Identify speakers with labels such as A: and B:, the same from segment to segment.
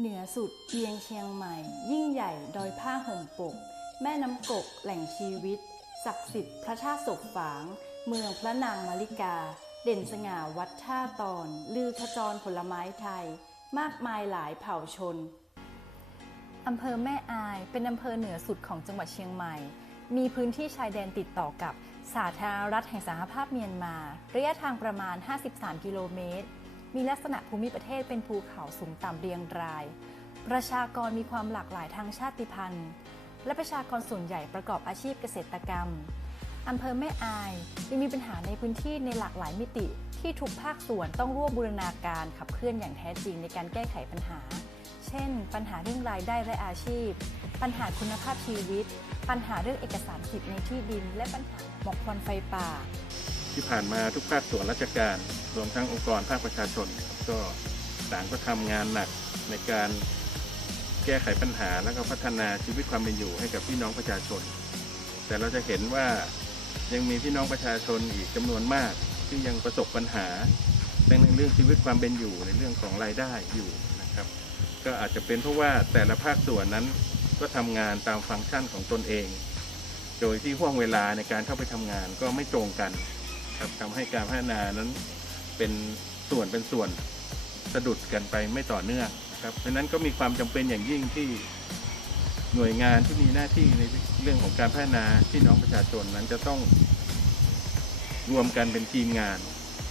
A: เหนือสุดเพียงเชียงใหม่ ยิ่งใหญ่ดอยผ้าห่มปก แม่น้ำกกแหล่งชีวิต ศักดิ์สิทธิ์พระชาติศกฝาง เมืองพระนางมาริกา เด่นสง่าวัดท่าตอน ลือขจรผลไม้ไทย มากมายหลายเผ่าชนอำเภอแม่อายเป็นอำเภอเหนือสุดของจังหวัดเชียงใหม่ มีพื้นที่ชายแดนติดต่อกับสาธารณรัฐแห่งสหภาพเมียนมา ระยะทางประมาณ 53 กิโลเมตร มีลักษณะภูมิประเทศเป็นภูเขาสูงต่ำเรียงราย ประชากรมีความหลากหลายทางชาติพันธุ์ และประชากรส่วนใหญ่ประกอบอาชีพเกษตรกรรมอำเภอแม่อายยังมีปัญหาในพื้นที่ในหลากหลายมิติที่ทุกภาคส่วนต้องร่วมบูรณาการขับเคลื่อนอย่างแท้จริงในการแก้ไขปัญหา เช่น ปัญหาเรื่องรายได้และอาชีพ ปัญหาคุณภาพชีวิต ปัญหาเรื่องเอกสารสิทธิ์ในที่ดิน และปัญหาหมอกควันไฟป่า
B: ที่ผ่านมาทุกภาคส่วนราชการ รวมทั้งองค์กรภาคประชาชนก็ต่างก็ทำงานหนักในการแก้ไขปัญหาและก็พัฒนาชีวิตความเป็นอยู่ให้กับพี่น้องประชาชน แต่เราจะเห็นว่ายังมีพี่น้องประชาชนอีกจำนวนมากที่ยังประสบปัญหาในเรื่องชีวิตความเป็นอยู่ในเรื่องของรายได้อยู่นะครับ ก็อาจจะเป็นเพราะว่าแต่ละภาคส่วนนั้นก็ทำงานตามฟังก์ชันของตนเอง โดยที่ห่วงเวลาในการเข้าไปทำงานก็ไม่ตรงกันครับทำให้การพัฒนานั้น เป็นส่วนเป็นส่วนสะดุดกันไปไม่ต่อเนื่องครับเพราะนั้นก็มีความจำเป็นอย่างยิ่งที่หน่วยงานที่มีหน้าที่ในเรื่องของการพัฒนาพี่น้องประชาชนนั้นจะต้องรวมกันเป็นทีมงาน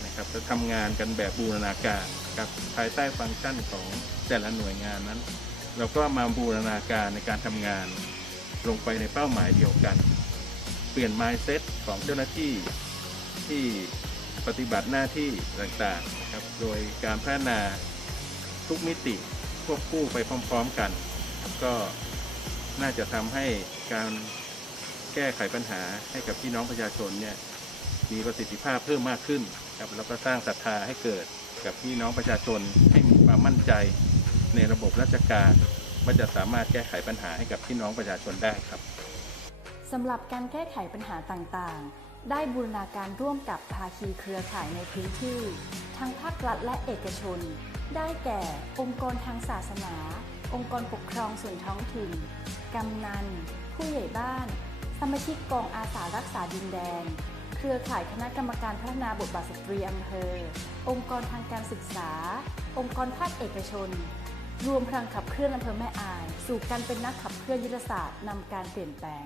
B: นะครับจะทำงานกันแบบบูรณาการครับภายใต้ฟังก์ชันของแต่ละหน่วยงานนั้น เราก็มาบูรณาการในการทำงานลงไปในเป้าหมายเดียวกัน เปลี่ยน mindset ของเจ้าหน้าที่ที่ ปฏิบัติหน้าที่ต่างๆนะครับ โดยการพัฒนาทุกมิติควบคู่ไปพร้อมๆกัน ก็น่าจะทำให้การแก้ไขปัญหาให้กับพี่น้องประชาชนเนี่ยมีประสิทธิภาพเพิ่มมากขึ้นครับแล้วก็สร้างศรัทธาให้เกิดกับพี่น้องประชาชนให้มีความมั่นใจในระบบราชการว่าจะสามารถแก้ไขปัญหาให้กับพี่น้องประชาชนได้ครับ
A: สำหรับการแก้ไขปัญหาต่างๆ ได้บูรณาการร่วมกับภาคีเครือข่ายในพื้นที่ ทั้งภาครัฐและเอกชน ได้แก่ องค์กรทางศาสนา องค์กรปกครองส่วนท้องถิ่น กำนัน ผู้ใหญ่บ้าน สมาชิกกองอาสารักษาดินแดน เครือข่ายคณะกรรมการพัฒนาบทบาทสตรีอำเภอ องค์กรทางการศึกษา องค์กรภาคเอกชน รวมพลังขับเคลื่อนอำเภอแม่อาย สู่การเป็นนักขับเคลื่อนยุทธศาสตร์นำการเปลี่ยนแปลง